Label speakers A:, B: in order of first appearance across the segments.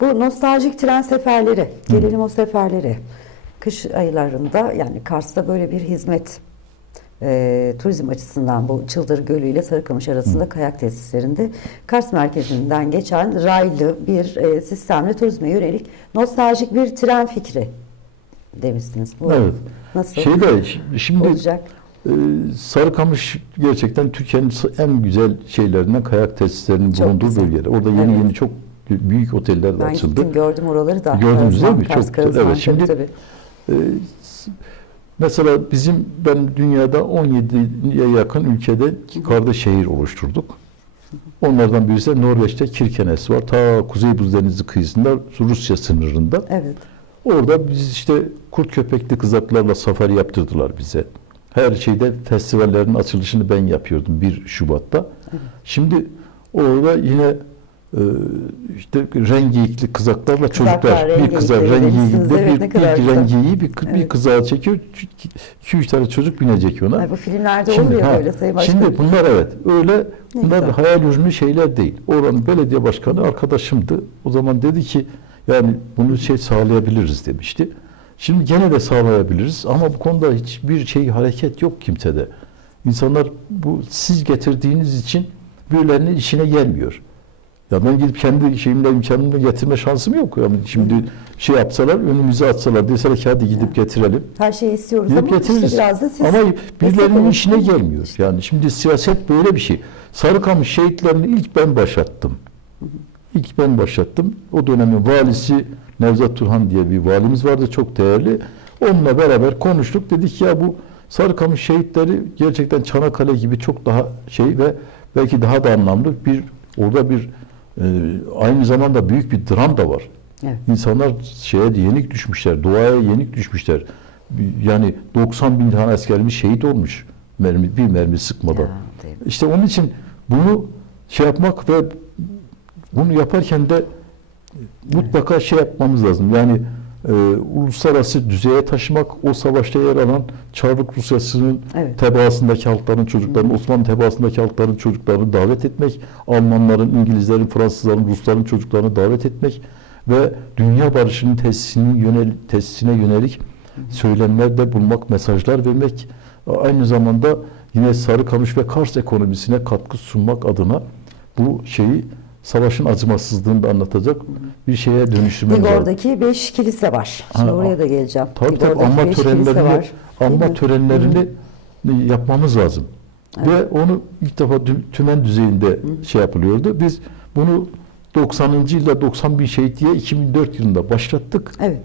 A: Bu nostaljik tren seferleri, gelelim o seferlere. Kış aylarında yani Kars'ta böyle bir hizmet e, turizm açısından bu Çıldır Gölü ile Sarıkamış arasında kayak tesislerinde Kars merkezinden geçen raylı bir e, sistemle turizme yönelik nostaljik bir tren fikri demişsiniz. Bu
B: Evet.
A: nasıl
B: Şeyde şi- şimdi
A: olacak?
B: e, Sarıkamış gerçekten Türkiye'nin en güzel şeylerinden kayak tesislerinin
A: Çok
B: bulunduğu
A: güzel.
B: bölgeler. Orada yeni
A: Evet.
B: yeni çok büyük oteller de
A: Ben
B: açıldı.
A: gittim gördüm oraları da.
B: Gördünüz değil mi? Çok.
A: Karaman,
B: Evet, şimdi-
A: tabii, tabii.
B: S- Mesela bizim ben dünyada 17'ye yakın ülkede kardeş şehir oluşturduk. Onlardan birisi de Norveç'te Kirkenes var. Ta Kuzey Buz Denizi kıyısında Rusya sınırında.
A: Evet.
B: Orada biz işte kurt köpekli kızaklarla safari yaptırdılar bize. Her şeyde festivallerin açılışını ben yapıyordum 1 Şubat'ta. Şimdi orada yine e, işte rengiyikli kızaklarla
A: Kızaklar,
B: çocuklar bir
A: rengiyikleri demişsiniz.
B: rengiyikli
A: Evet,
B: bir, bir
A: güzel.
B: rengiyi bir, bir
A: Evet.
B: kızağa çekiyor. 2-3 tane çocuk binecek ona.
A: Ay, bu filmlerde
B: Şimdi,
A: olur ya
B: ha,
A: böyle Sayın Başkanım.
B: Şimdi bunlar evet öyle
A: Ne
B: bunlar
A: güzel.
B: hayal ürünü şeyler değil. Oranın belediye başkanı arkadaşımdı. O zaman dedi ki yani bunu şey sağlayabiliriz demişti. Şimdi gene de sağlayabiliriz ama bu konuda hiçbir şey hareket yok kimsede. İnsanlar bu siz getirdiğiniz için birilerinin işine gelmiyor. Ya ben gidip kendi şeyimle imkanımla getirme şansım yok. Yani şimdi şey yapsalar önümüze atsalar deseler ki hadi gidip getirelim.
A: Her şeyi istiyoruz
B: Gidip
A: ama işte
B: getiririz.
A: biraz da siz
B: Ama birilerinin işine gelmiyor. Yani şimdi siyaset böyle bir şey. Sarıkamış şehitlerini ilk ben başlattım. İlk ben başlattım. O dönemin valisi Nevzat Turhan diye bir valimiz vardı çok değerli. Onunla beraber konuştuk. Dedik ya bu Sarıkamış şehitleri gerçekten Çanakkale gibi çok daha şey ve belki daha da anlamlı bir orada bir aynı zamanda büyük bir dram da var.
A: Evet.
B: İnsanlar şeye yenik düşmüşler, duaya yenik düşmüşler. Yani 90 bin tane askerimiz şehit olmuş mermi, bir mermi sıkmadan.
A: Ya?
B: İşte onun için bunu şey yapmak ve bunu yaparken de mutlaka şey yapmamız lazım. Yani e, uluslararası düzeye taşımak, o savaşta yer alan Çarlık Rusyası'nın
A: Evet.
B: tebaasındaki halkların çocuklarını, Osmanlı tebaasındaki halkların çocuklarını davet etmek, Almanların, İngilizlerin, Fransızların, Rusların çocuklarını davet etmek ve dünya barışının tesisinin yönel, tesisine yönelik söylemlerde bulmak, mesajlar vermek, aynı zamanda yine Sarıkamış ve Kars ekonomisine katkı sunmak adına bu şeyi savaşın acımasızlığını da anlatacak bir şeye dönüştürmemiz lazım.
A: Digor'daki 5 kilise var. Şimdi
B: Ha,
A: oraya da geleceğim.
B: Tabii tabii anma
A: beş
B: törenlerini,
A: var.
B: Anma törenlerini yapmamız lazım.
A: Evet.
B: Ve onu ilk defa tümen düzeyinde şey yapılıyordu. Biz bunu 90. yılda 90 bin şehit diye 2004 yılında başlattık.
A: Evet.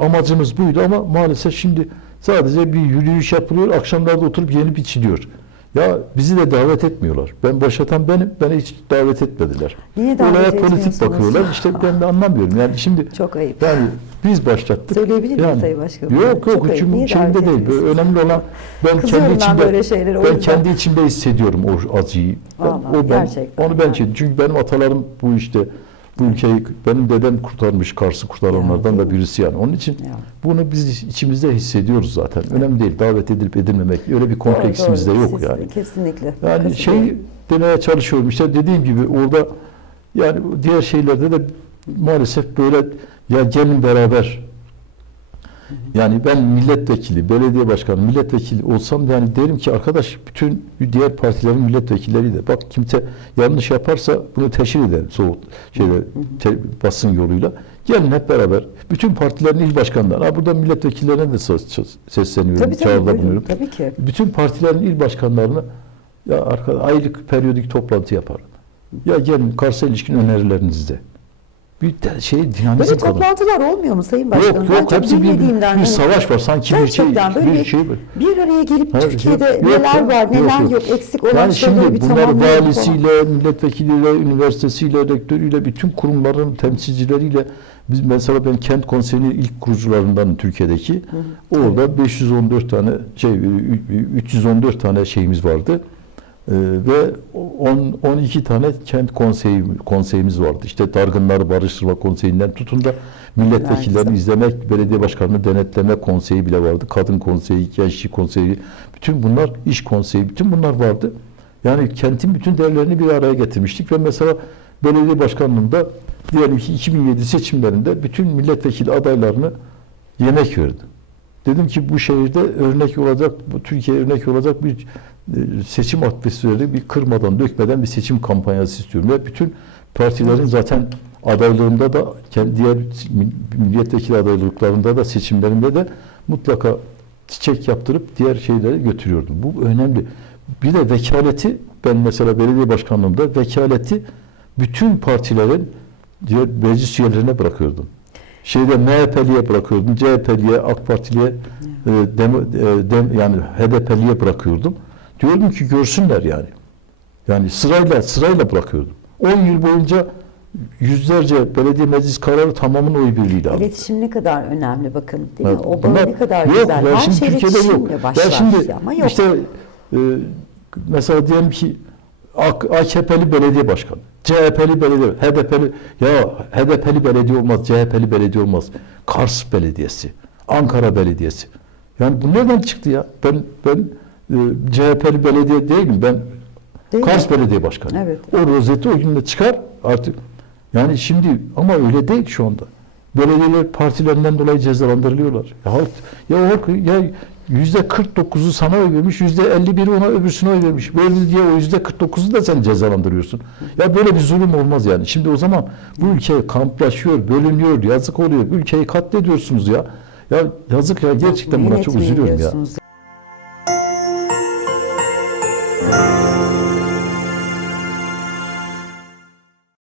B: Amacımız buydu ama maalesef şimdi sadece bir yürüyüş yapılıyor, akşamlarda oturup yenip içiliyor. Ya bizi de davet etmiyorlar. Ben başlatan benim, beni hiç davet etmediler.
A: Niye davet
B: Olaya politik bakıyorlar. İşte ben de anlamıyorum. Yani şimdi
A: Çok ayıp.
B: yani biz başlattık.
A: Söyleyebilir miyim
B: yani,
A: Sayın Başkanım?
B: Yok
A: Çok
B: yok
A: Niye
B: içinde
A: davet
B: değil.
A: etmiyorsunuz?
B: Önemli olan ben
A: Kızıyorum
B: kendi
A: ben
B: içimde
A: böyle
B: ben
A: yüzden.
B: kendi içimde hissediyorum o acıyı. Ben-
A: Vallahi
B: o ben,
A: gerçekten
B: onu ben
A: yani.
B: Çünkü benim atalarım bu işte bu ülkeyi benim dedem kurtarmış Kars'ı kurtaranlardan da birisi yani. Onun için
A: Ya.
B: bunu biz içimizde hissediyoruz zaten. Önemli değil. Davet edilip edilmemek öyle bir kompleksimiz de
A: Doğru,
B: yok
A: siz-
B: yani.
A: Kesinlikle.
B: Yani
A: Katılıyorum.
B: şey demeye çalışıyorum işte dediğim gibi orada yani diğer şeylerde de maalesef böyle ya gelin beraber yani ben milletvekili, belediye başkanı, milletvekili olsam yani derim ki arkadaş bütün diğer partilerin milletvekilleri de bak kimse yanlış yaparsa bunu teşhir eder soğuk şeyde te- basın yoluyla. Gelin hep beraber bütün partilerin il başkanları. Ha burada milletvekillerine de ses- sesleniyorum.
A: Tabii tabii.
B: çağrıda bulunuyorum.
A: Tabii ki.
B: Bütün partilerin il başkanlarına ya arkadaş aylık periyodik toplantı yaparım. Ya gelin Kars'a ilişkin önerilerinizi de. Bir şey dinamizm
A: Böyle toplantılar olmuyor mu Sayın Başkanım?
B: Yok yok hepsi bir, bir,
A: hani
B: savaş var. Sanki bir şey,
A: böyle
B: bir
A: bir,
B: şey.
A: bir araya gelip
B: Hayır,
A: Türkiye'de
B: yok,
A: neler var,
B: yok,
A: neler yok,
B: yok.
A: eksik olan
B: Yani şimdi
A: bir
B: bunlar valisiyle, milletvekiliyle, üniversitesiyle, rektörüyle, bütün kurumların temsilcileriyle biz mesela ben kent konseyinin ilk kurucularından Türkiye'deki. Orada 514 tane şey 314 tane şeyimiz vardı. Ee, ve 10 12 tane kent konseyi konseyimiz vardı. İşte Dargınları Barıştırma Konseyi'nden tutun da milletvekillerini izlemek, belediye başkanını denetleme konseyi bile vardı. Kadın konseyi, gençlik konseyi, bütün bunlar iş konseyi, bütün bunlar vardı. Yani kentin bütün değerlerini bir araya getirmiştik ve mesela belediye başkanlığında diyelim ki 2007 seçimlerinde bütün milletvekili adaylarını yemek verdi. Dedim ki bu şehirde örnek olacak, bu Türkiye örnek olacak bir e, seçim atmosferi, bir kırmadan, dökmeden bir seçim kampanyası istiyorum. Ve bütün partilerin zaten adaylığında da, diğer milletvekili adaylıklarında da, seçimlerinde de mutlaka çiçek yaptırıp diğer şeylere götürüyordum. Bu önemli. Bir de vekaleti, ben mesela belediye başkanlığımda vekaleti bütün partilerin diğer meclis üyelerine bırakıyordum. Şeyde MHP'liye bırakıyordum, CHP'liye, AK Partiliye, e, dem, e, dem, yani HDP'liye bırakıyordum. Diyordum ki görsünler yani. Yani sırayla sırayla bırakıyordum. 10 yıl boyunca yüzlerce belediye meclis kararı tamamını oy birliğiyle aldı.
A: İletişim ne kadar önemli bakın değil mi?
B: Evet,
A: O
B: bunlar-
A: ne kadar
B: yok,
A: güzel. Her
B: şimdi
A: şey
B: Türkiye'de yok. Ya şimdi
A: Ama yok.
B: işte e, mesela diyelim ki AK- AKP'li belediye başkanı, CHP'li belediye, HDP'li ya HDP'li belediye olmaz, CHP'li belediye olmaz. Kars Belediyesi, Ankara Belediyesi. Yani bu nereden çıktı ya? Ben ben e, CHP'li belediye değilim. Ben
A: Değil
B: Kars
A: mi?
B: Belediye Başkanı.
A: Evet.
B: O rozeti o günde çıkar artık. Yani şimdi ama öyle değil şu anda. Belediyeler partilerinden dolayı cezalandırılıyorlar. Ya, halk- ya, halk- ya yüzde 49'u sana oy vermiş, yüzde 51'i ona öbürsüne oy vermiş. Böyle diye o yüzde 49'u da sen cezalandırıyorsun. Ya böyle bir zulüm olmaz yani. Şimdi o zaman bu ülke kamplaşıyor, bölünüyor, yazık oluyor. Ülkeyi katlediyorsunuz ya. Ya yazık ya gerçekten buna çok üzülüyorum ya.